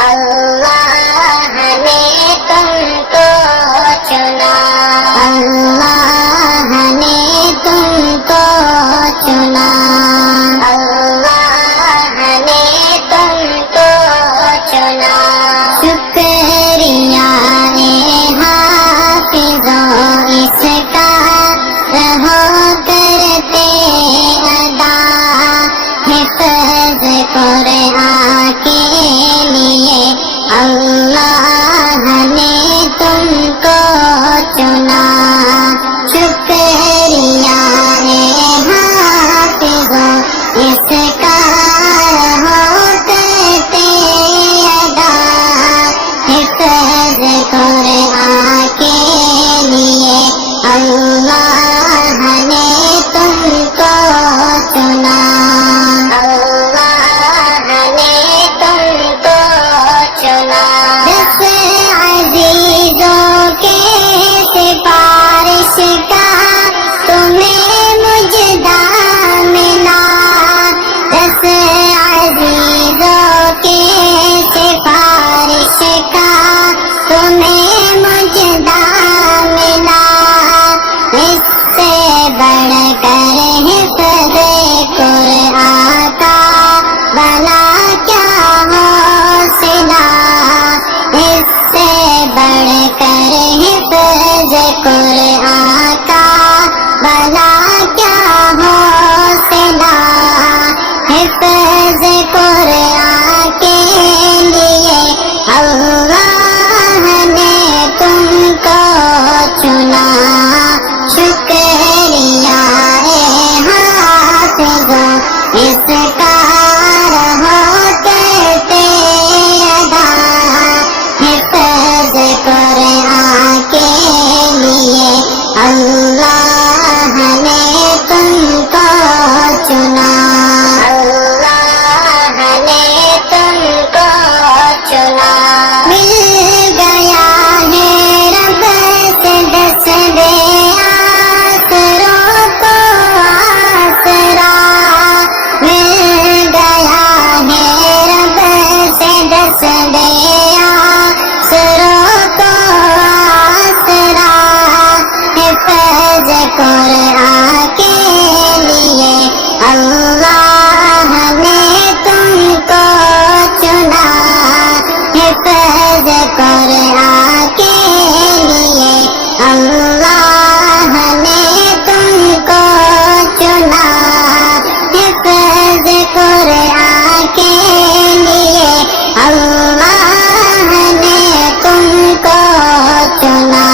اللہ نے تم کو چنا، اللہ نے تم کو چنا، اللہ نے تم کو چنا۔ شکریہ اے حافظوں اس کا رہو کرتے ادا، حفظ قرآن کے لیے اللہ نے تم کو چنا۔ شکریہ اے حافظوں اس کا رہو کرتے ادا، حفظ قرآن کے لیے اللہ نے تم کو چنا، اللہ نے تم کو چنا۔ دس عزیزوں کے سفارش کا تمہیں مجدہ ملا، دس عزیزوں کے سفارش کا تمہیں مجدہ ملا، اس سے بڑھ کر حفظ قرآن کا بھلا کیا حوصلہ، اس سے بڑھ کر حفظ قرآن کا بھلا کیا حوصلہ، حفظ قرآن کے لیے اللہ نے تم کو چنا۔ شکریہ اے حافظوں اس کا رہو کرتے ادا، حفظ قرآن کے لیے اللہ نے تم کو چنا، اللہ نے تم کو چنا۔ مل گیا ہے رب سے دس دے آسروں کو آسرا، مل گیا ہے رب سے دس دے آسروں کو آسرا، حفظ قرآن کے لیے اللہ نے تم کو چنا، حفظ قرآن کے لیے اللہ نے تم کو چنا، حفظ قرآن کے لیے اللہ نے تم کو چنا۔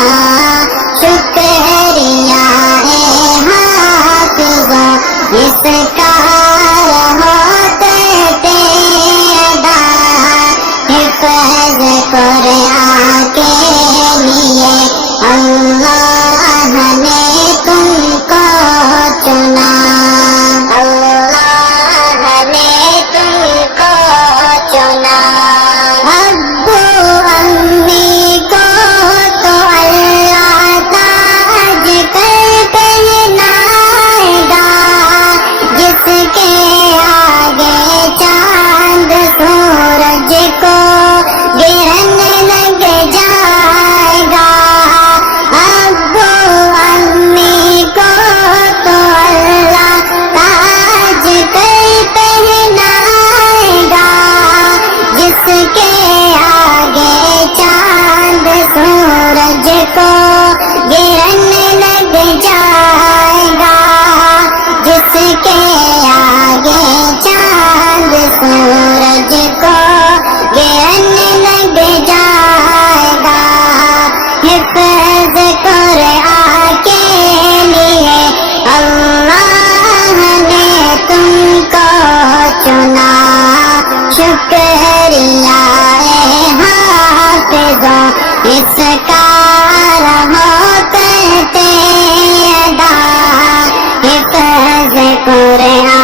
شکریہ اے حافظوں اس کا رہو کرتے ادا، حفظ قرآن کے لیے اللہ نے تم کو چنا، اللہ نے تم کو چنا۔ ابو امی کو تو اللہ تاج کر پہنائے گا، جس کے آگے چاند سورج کو گرن لگ جائے گا۔ ابو امی کو تو اللہ تاج کر پہنائے گا، جس کے آگے چاند سورج کو گرن لگ جائے گا، جس کے آگے چاند سورج کو گرن لگ جائے گا، حفظ قرآن کے لیے اللہ نے تم کو چنا۔ شکریہ اے حافظوں اس کا رہو کرتے ادا، حفظ قرآن